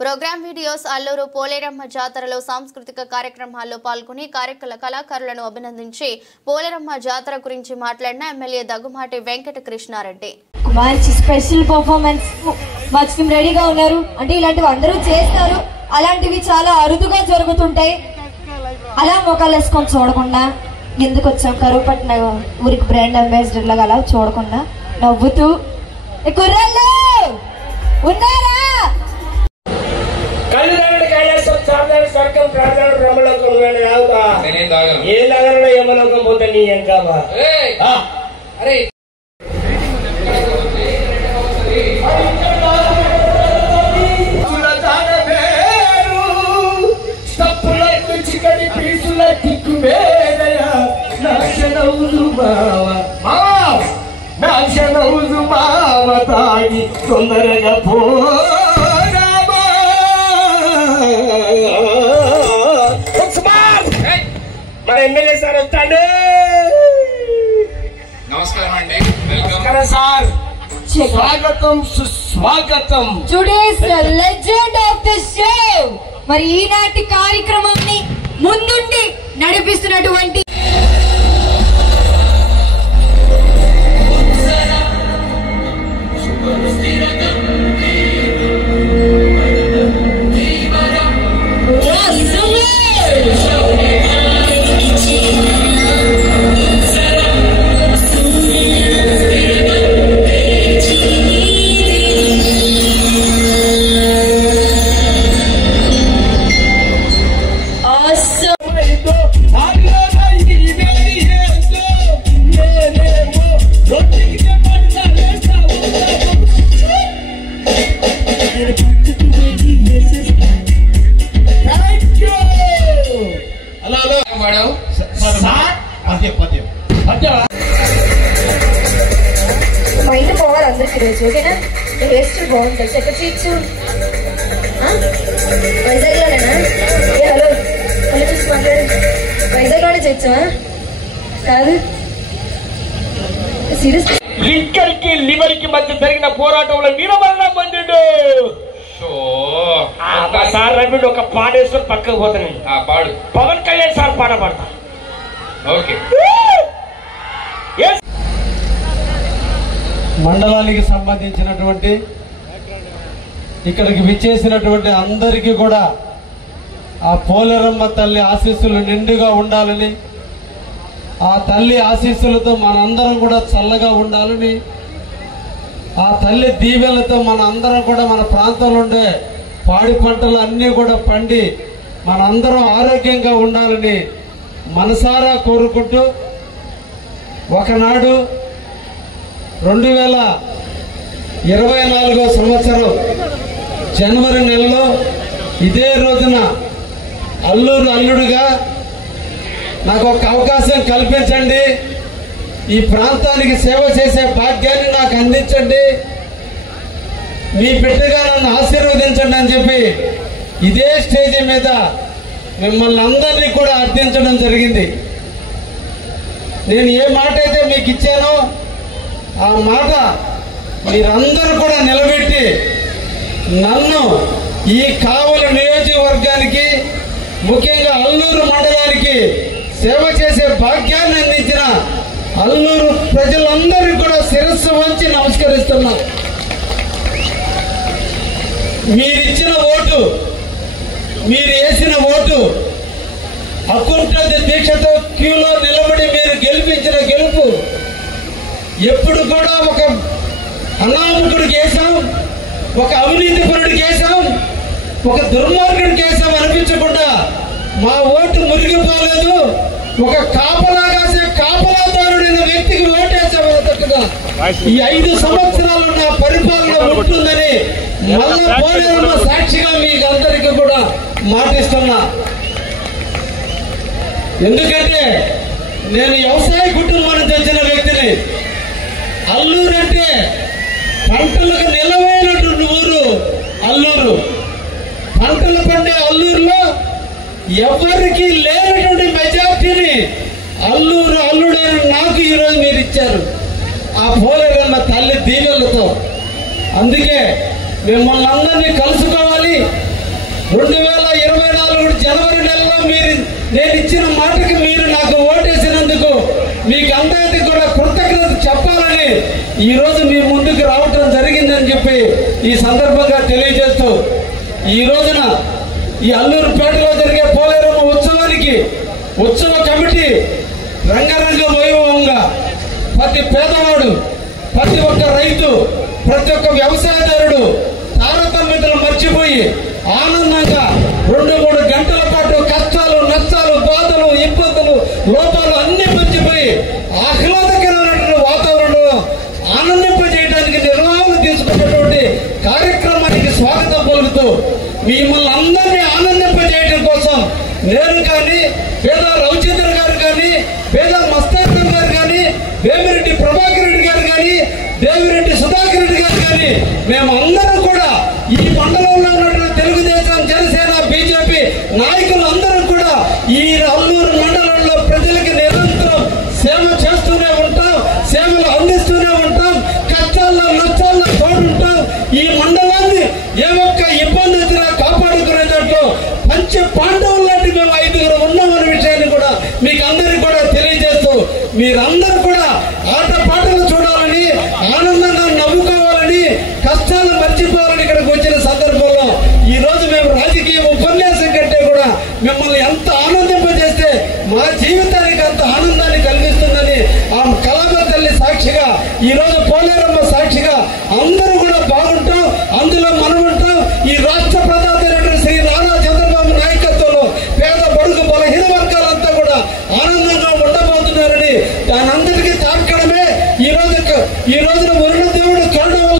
Programme videos Alluri Poleramma జాతరలో సాంస్కృతిక కార్యక్రమాల్లో పాల్గొని కళాకారులను అభినందించి పోలేరమ్మ జాతర గురించి మాట్లాడిన ఎమ్మెల్యే దగ్గుమాటి వెంకట కృష్ణారెడ్డి. మంచి స్పెషల్ పర్ఫార్మెన్స్ మంచి రెడీగా ఉన్నారు. అంటే ఇలాంటివి అందరూ చేస్తారు, అలాంటివి చాలా అరుదుగా జరుగుతుంటాయి. అలా మొక్కలు వేసుకొని చూడకుండా ఎందుకు వచ్చాం కరువుపట్టిన ఊరికి బ్రాండ్ అంబాసిడర్ లాగా అలా చూడకుండా నవ్వుతూ కుర్రాళ్ళు ఉన్నారా యమలోకం పోతా నీ ఎంకామా చికటి పీసుల దిక్కు నాశనౌజు మావ తాగి తొందరగా మన ఎమ్మెల్యే సార్ వస్తాడు. నమస్కారం అండి. నమస్కారం సార్, స్వాగతం సుస్వాగతం. Today's legend of the show. మరి ఈనాటి కార్యక్రమాన్ని ముందుండి నడిపిస్తున్నటువంటి బయట పోవాలి అందరికి రోజు. ఓకేనా? హెయిర్ స్టైల్ బాగుంటుంది. ఎక్కడ చేయొచ్చు? వైజాగ్లోనేనా? హలో హలో చూసి మాట్లాడు. వైజాగ్లోనే చేయొచ్చా? కాదు సీరియస్. లిక్కర్ కి లివర్ కి మధ్య జరిగిన పోరాటంలో వీరమరణం పొందిండు సార్. రవి ఒక పాట వేసుకొని పక్కకు పోతాను. పాడు. పవన్ కళ్యాణ్ సార్ పాట పాడతా. ఓకే. మండలానికి సంబంధించినటువంటి ఇక్కడికి విచ్చేసినటువంటి అందరికీ కూడా ఆ పోలేరమ్మ తల్లి ఆశీస్సులు నిండుగా ఉండాలని, ఆ తల్లి ఆశీస్సులతో మనందరం కూడా చల్లగా ఉండాలని, ఆ తల్లి దీవెనలతో మన అందరం కూడా మన ప్రాంతంలో ఉండే పాడి పంటలు అన్నీ కూడా పండి మనందరం ఆరోగ్యంగా ఉండాలని మనసారా కోరుకుంటూ, ఒకనాడు 2024 సంవత్సరం జనవరి నెలలో ఇదే రోజున అల్లుడుగా నాకు ఒక అవకాశం కల్పించండి, ఈ ప్రాంతానికి సేవ చేసే భాగ్యాన్ని నాకు అందించండి, మీ బిడ్డగా నన్ను ఆశీర్వదించండి అని చెప్పి ఇదే స్టేజ్ మీద మిమ్మల్ని అందరినీ కూడా అర్థించడం జరిగింది. నేను ఏ మాట అయితే మీకు ఇచ్చానో ఆ మాట మీరందరూ కూడా నిలబెట్టి నన్ను ఈ కావలి నియోజకవర్గానికి, ముఖ్యంగా అల్లూరు మండలానికి సేవ చేసే భాగ్యాన్ని అందించిన అల్లూరు ప్రజలందరికీ కూడా శిరస్సు వంచి నమస్కరిస్తున్నా. మీరిచ్చిన ఓటు, మీరు వేసిన ఓటు, అకుంఠ దీక్షతో క్యూలో నిలబడి మీరు గెలిపించిన గెలుపు ఎప్పుడు కూడా ఒక అనామకుడికి వేసాం, ఒక అవినీతి పరుడికి వేసాం, ఒక దుర్మార్గుడికి వేసాం అనిపించకుండా మా ఓటు మురిగిపోలేదు. ఒక కాపలాదారుడైన వ్యక్తికి ఓటేసామన్నట్టుగా ఈ 5 సంవత్సరాలు నా పరిపాలన ఉంటుందని మళ్ళా పోలేరమ్మ సాక్షిగా మీకు అందరికీ కూడా మాటిస్తున్నా. ఎందుకంటే నేను వ్యవసాయ కుటుంబం నుంచి వచ్చిన వ్యక్తిని. అల్లూరు అంటే పంటలకు నిలవైనటువంటి ఊరు అల్లూరు. పంటలు పండే అల్లూరులో ఎవరికి లేనటువంటి మెజార్టీని అల్లుడైన నాకు ఈరోజు మీరు ఇచ్చారు ఆ పోలేరమ్మ తల్లి దీవెనలతో. అందుకే మిమ్మల్ని అందరినీ కలుసుకోవాలి, ఈ రోజు మీ ముందుకు రావటం జరిగిందని చెప్పి ఈ సందర్భంగా తెలియజేస్తూ, ఈ రోజున ఈ అల్లూరుపేటలో జరిగే పోలేరమ్మ ఉత్సవానికి ఉత్సవ కమిటీ రంగరంగ వైభవంగా ప్రతి పేదవాడు, ప్రతి ఒక్క రైతు, ప్రతి ఒక్క వ్యవసాయదారుడు తారతమ్యతలు మర్చిపోయి ఆనందంగా 2-3 గంటల పాటు కష్టాలు, నష్టాలు, బాధలు, ఇబ్బందులు, లోపాలు అన్ని మర్చిపోయి ఆహ్లాదకరమైనటువంటి వాతావరణంలో ఆనందింపజేయడానికి నిర్ణయాలు తీసుకున్నటువంటి కార్యక్రమానికి స్వాగతం పలుకుతూ మిమ్మల్ని అందరినీ ఆనందింపజేయడం కోసం నేను కానీ, పేద రవిచంద్ర గారు కానీ, పేద మస్తాన్ గారు కానీ, వేమిరెడ్డి ప్రభాకర్ రెడ్డి గారు కానీ, దేవిరెడ్డి సుధాకర్ రెడ్డి గారు కానీ మేమందరం కూడా ఈ మండలంలో ఉన్నటువంటి తెలుగుదేశం, జనసేన, బీజేపీ నాయకులందరూ కూడా ఈ అల్లూరు మండలంలో ప్రజలకి నిరంతరం సేవ చేస్తూనే ఉంటాం, సేవలు అందిస్తూనే ఉంటాం, కష్టాల్లో నష్టాల్లో తోడుంటాం. ఈ మండలాన్ని ఏ ఒక్క ఇబ్బంది వచ్చినా కాపాడుకునేటట్లు పంచ పాండవులు లాంటి మేము 5గురు ఉన్నామనే విషయాన్ని కూడా మీకు అందరికీ కూడా తెలియజేస్తూ, మీరందరూ కూడా ఆటపాటలు చూడాలని, ఆనందంగా నవ్వుకోవాలని, కష్టాలు మర్చిపోవాలని ఇక్కడికి వచ్చిన సందర్భంలో ఈ రోజు మేము రాజకీయ ఉపన్యాసం కంటే కూడా మిమ్మల్ని ఎంత ఆనందింపజేస్తే మా జీవితానికి అంత ఆనందాన్ని కలిగిస్తుందని ఆ కళామ తల్లి సాక్షిగా, ఈ రోజు పోలేరమ్మ సాక్షిగా అందరూ కూడా బాగుంటాం. అందులో మనం